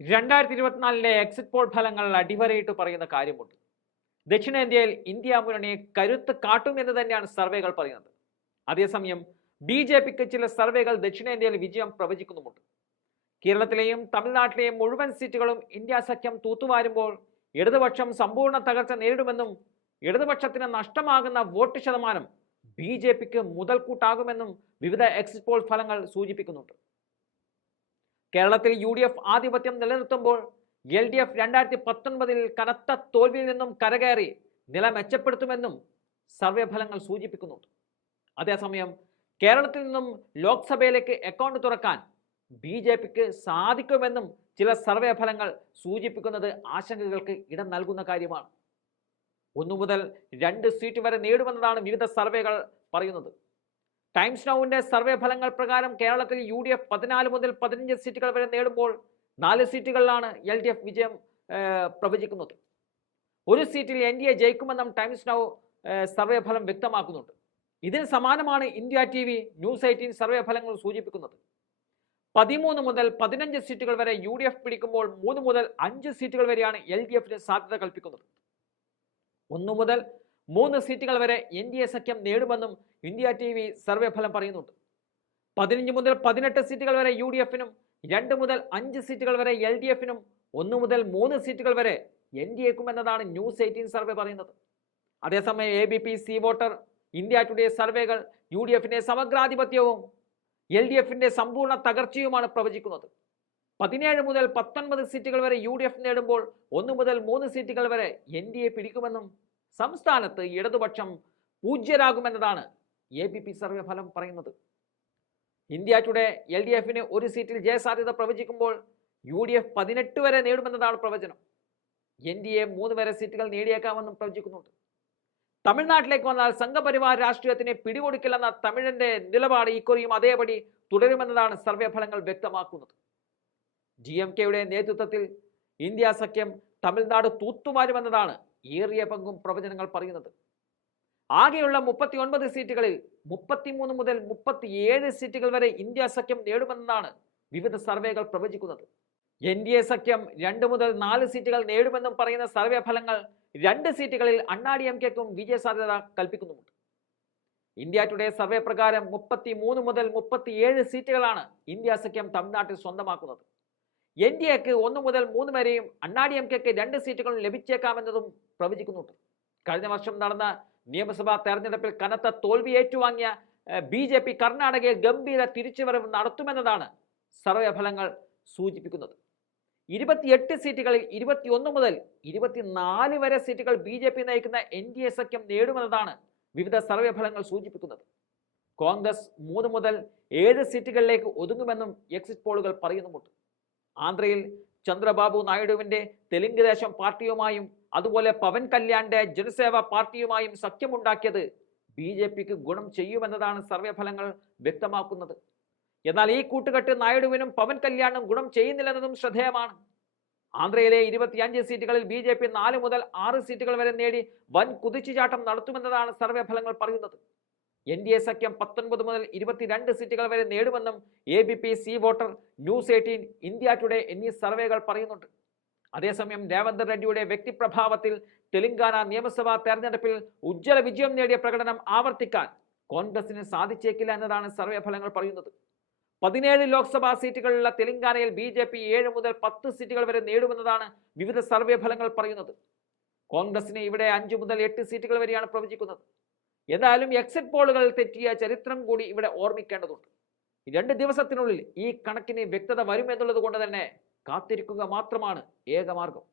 രണ്ടായിരത്തി ഇരുപത്തിനാലിലെ exit poll ഫലങ്ങൾ അടിവരയിട്ട് പറയുന്ന കാര്യമുണ്ട്. ദക്ഷിണേന്ത്യയിൽ ഇന്ത്യ മുന്നണിയെ കരുത്ത് കാട്ടും എന്ന് തന്നെയാണ് സർവേകൾ പറയുന്നത്. അതേസമയം ബി ജെ പിക്ക് ചില സർവേകൾ ദക്ഷിണേന്ത്യയിൽ വിജയം പ്രവചിക്കുന്നുമുണ്ട്. കേരളത്തിലെയും തമിഴ്നാട്ടിലെയും മുഴുവൻ സീറ്റുകളും ഇന്ത്യ സഖ്യം തൂത്തുവാരുമ്പോൾ ഇടതുപക്ഷം സമ്പൂർണ തകർച്ച നേരിടുമെന്നും ഇടതുപക്ഷത്തിന് നഷ്ടമാകുന്ന വോട്ട് ശതമാനം ബി ജെ പിക്ക് മുതൽക്കൂട്ടാകുമെന്നും വിവിധ എക്സിറ്റ് പോൾ ഫലങ്ങൾ സൂചിപ്പിക്കുന്നുണ്ട്. കേരളത്തിൽ യു ഡി എഫ് ആധിപത്യം നിലനിർത്തുമ്പോൾ എൽ ഡി എഫ് രണ്ടായിരത്തി പത്തൊൻപതിൽ കനത്ത തോൽവിയിൽ നിന്നും കരകയറി നില മെച്ചപ്പെടുത്തുമെന്നും സർവേ ഫലങ്ങൾ സൂചിപ്പിക്കുന്നുണ്ട്. അതേസമയം കേരളത്തിൽ നിന്നും ലോക്സഭയിലേക്ക് അക്കൗണ്ട് തുറക്കാൻ ബി ജെ പിക്ക് സാധിക്കുമെന്നും ചില സർവേ ഫലങ്ങൾ സൂചിപ്പിക്കുന്നത് ആശങ്കകൾക്ക് ഇടം നൽകുന്ന കാര്യമാണ്. ഒന്നു മുതൽ രണ്ട് സീറ്റ് വരെ നേടുമെന്നതാണ് വിവിധ സർവേകൾ പറയുന്നത്. ടൈംസ് നൗവിന്റെ സർവേ ഫലങ്ങൾ പ്രകാരം കേരളത്തിൽ യു ഡി എഫ് പതിനാല് മുതൽ പതിനഞ്ച് സീറ്റുകൾ വരെ നേടുമ്പോൾ നാല് സീറ്റുകളിലാണ് എൽ ഡി എഫ് വിജയം പ്രവചിക്കുന്നത്. ഒരു സീറ്റിൽ എൻ ഡി എ ജയിക്കുമെന്നും ടൈംസ് നൗ സർവേ ഫലം വ്യക്തമാക്കുന്നുണ്ട്. ഇതിന് സമാനമാണ് India T V News eighteen survey ഫലങ്ങൾ സൂചിപ്പിക്കുന്നത്. പതിമൂന്ന് മുതൽ പതിനഞ്ച് സീറ്റുകൾ വരെ യു ഡി എഫ് പിടിക്കുമ്പോൾ മൂന്ന് മുതൽ അഞ്ച് സീറ്റുകൾ വരെയാണ് എൽ ഡി എഫിന് സാധ്യത കൽപ്പിക്കുന്നത്. ഒന്നു മുതൽ മൂന്ന് സീറ്റുകൾ വരെ എൻ ഡി എ സഖ്യം നേടുമെന്നും ഇന്ത്യ ടി വി സർവേ ഫലം പറയുന്നുണ്ട്. പതിനഞ്ച് മുതൽ പതിനെട്ട് സീറ്റുകൾ വരെ യു ഡി എഫിനും രണ്ട് മുതൽ അഞ്ച് സീറ്റുകൾ വരെ എൽ ഡി എഫിനും ഒന്ന് മുതൽ മൂന്ന് സീറ്റുകൾ വരെ എൻ ഡി എക്കും എന്നതാണ് ന്യൂസ് എയ്റ്റീൻ സർവേ പറയുന്നത്. അതേസമയം A B P C voter India Today സർവേകൾ യു ഡി എഫിന്റെ സമഗ്രാധിപത്യവും എൽ ഡി എഫിന്റെ സമ്പൂർണ തകർച്ചയുമാണ് പ്രവചിക്കുന്നത്. പതിനേഴ് മുതൽ പത്തൊൻപത് സീറ്റുകൾ വരെ യു ഡി എഫ് നേടുമ്പോൾ ഒന്ന് മുതൽ മൂന്ന് സീറ്റുകൾ വരെ എൻ ഡി എ പിടിക്കുമെന്നും സംസ്ഥാനത്ത് ഇടതുപക്ഷം പൂജ്യരാകുമെന്നതാണ് എ ബി പി സർവേ ഫലം പറയുന്നത്. ഇന്ത്യ ടുഡേ എൽ ഡി എഫിന് ഒരു സീറ്റിൽ ജയസാധ്യത പ്രവചിക്കുമ്പോൾ യു ഡി എഫ് പതിനെട്ട് വരെ നേടുമെന്നതാണ് പ്രവചനം. എൻ ഡി എ മൂന്ന് വരെ സീറ്റുകൾ നേടിയേക്കാമെന്നും പ്രവചിക്കുന്നുണ്ട്. തമിഴ്നാട്ടിലേക്ക് വന്നാൽ സംഘപരിവാർ രാഷ്ട്രീയത്തിനെ പിടികൊടുക്കില്ലെന്ന തമിഴന്റെ നിലപാട് ഇക്കുറിയും അതേപടി തുടരുമെന്നതാണ് സർവേ ഫലങ്ങൾ വ്യക്തമാക്കുന്നത്. ഡി എം കെയുടെ നേതൃത്വത്തിൽ ഇന്ത്യ സഖ്യം തമിഴ്നാട് തൂത്തുമാരുമെന്നതാണ് ഏറിയ പങ്കും പ്രവചനങ്ങൾ പറയുന്നത്. ആകെയുള്ള മുപ്പത്തി ഒൻപത് സീറ്റുകളിൽ മുപ്പത്തിമൂന്ന് മുതൽ മുപ്പത്തിയേഴ് സീറ്റുകൾ വരെ ഇന്ത്യ സഖ്യം നേടുമെന്നാണ് വിവിധ സർവേകൾ പ്രവചിക്കുന്നത്. എൻ ഡി എ സഖ്യം രണ്ട് മുതൽ നാല് സീറ്റുകൾ നേടുമെന്നും പറയുന്ന സർവേ ഫലങ്ങൾ രണ്ട് സീറ്റുകളിൽ അണ്ണാ ഡി എം കെക്കും വിജയ സാധ്യത കൽപ്പിക്കുന്നുമുണ്ട്. ഇന്ത്യ ടുഡേ സർവേ പ്രകാരം മുപ്പത്തി മൂന്ന് മുതൽ മുപ്പത്തിയേഴ് സീറ്റുകളാണ് ഇന്ത്യ സഖ്യം തമിഴ്നാട്ടിൽ സ്വന്തമാക്കുന്നത്. എൻ ഡി എക്ക് ഒന്ന് മുതൽ മൂന്ന് വരെയും അണ്ണാ ഡി എം കെക്ക് രണ്ട് സീറ്റുകളും ലഭിച്ചേക്കാമെന്നതും പ്രവചിക്കുന്നുണ്ട്. കഴിഞ്ഞ വർഷം നടന്ന നിയമസഭാ തെരഞ്ഞെടുപ്പിൽ കനത്ത തോൽവി ഏറ്റുവാങ്ങിയ ബി ജെ പി കർണാടകയിൽ ഗംഭീര തിരിച്ചുവരവ് നടത്തുമെന്നതാണ് സർവേ ഫലങ്ങൾ സൂചിപ്പിക്കുന്നത്. ഇരുപത്തിയെട്ട് സീറ്റുകളിൽ ഇരുപത്തിയൊന്ന് മുതൽ ഇരുപത്തിനാല് വരെ സീറ്റുകൾ ബി ജെ പി നയിക്കുന്ന എൻ ഡി എ സഖ്യം നേടുമെന്നതാണ് വിവിധ സർവേ ഫലങ്ങൾ സൂചിപ്പിക്കുന്നത്. കോൺഗ്രസ് മൂന്ന് മുതൽ ഏഴ് സീറ്റുകളിലേക്ക് ഒതുങ്ങുമെന്നും എക്സിറ്റ് പോളുകൾ പറയുന്നുമുണ്ട്. ആന്ധ്രയിൽ ചന്ദ്രബാബു നായിഡുവിന്റെ തെലുങ്ക് ദേശം പാർട്ടിയുമായും അതുപോലെ പവൻ കല്യാണിന്റെ ജനസേവ പാർട്ടിയുമായും സഖ്യമുണ്ടാക്കിയത് ബി ജെ പിക്ക് ഗുണം ചെയ്യുമെന്നതാണ് സർവേ ഫലങ്ങൾ വ്യക്തമാക്കുന്നത്. എന്നാൽ ഈ കൂട്ടുകെട്ട് നായിഡുവിനും പവൻ കല്യാണും ഗുണം ചെയ്യുന്നില്ലെന്നതും ശ്രദ്ധേയമാണ്. ആന്ധ്രയിലെ ഇരുപത്തിയഞ്ച് സീറ്റുകളിൽ ബി ജെ പി നാല് മുതൽ ആറ് സീറ്റുകൾ വരെ നേടി വൻ കുതിച്ചുചാട്ടം നടത്തുമെന്നതാണ് സർവേ ഫലങ്ങൾ പറയുന്നത്. എൻ ഡി എ സഖ്യം പത്തൊൻപത് മുതൽ ഇരുപത്തിരണ്ട് സീറ്റുകൾ വരെ നേടുമെന്നും A B P C voter News eighteen India Today എന്നീ സർവേകൾ പറയുന്നുണ്ട്. അതേസമയം രേവന്ത് റെഡ്ഡിയുടെ വ്യക്തിപ്രഭാവത്തിൽ തെലങ്കാന നിയമസഭാ തെരഞ്ഞെടുപ്പിൽ ഉജ്ജ്വല വിജയം നേടിയ പ്രകടനം ആവർത്തിക്കാൻ കോൺഗ്രസിന് സാധിച്ചേക്കില്ല എന്നതാണ് സർവേ ഫലങ്ങൾ പറയുന്നത്. പതിനേഴ് ലോക്സഭാ സീറ്റുകളുള്ള തെലങ്കാനയിൽ ബി ജെ പി ഏഴ് മുതൽ പത്ത് സീറ്റുകൾ വരെ നേടുമെന്നതാണ് വിവിധ സർവേ ഫലങ്ങൾ പറയുന്നത്. കോൺഗ്രസിന് ഇവിടെ അഞ്ചു മുതൽ എട്ട് സീറ്റുകൾ വരെയാണ് പ്രവചിക്കുന്നത്. എന്തായാലും എക്സിറ്റ് പോളുകൾ തെറ്റിയ ചരിത്രം കൂടി ഇവിടെ ഓർമ്മിക്കേണ്ടതുണ്ട്. രണ്ട് ദിവസത്തിനുള്ളിൽ ഈ കണക്കിന് വ്യക്തത വരുമെന്നുള്ളത് കൊണ്ട് തന്നെ കാത്തിരിക്കുക മാത്രമാണ് ഏകമാർഗം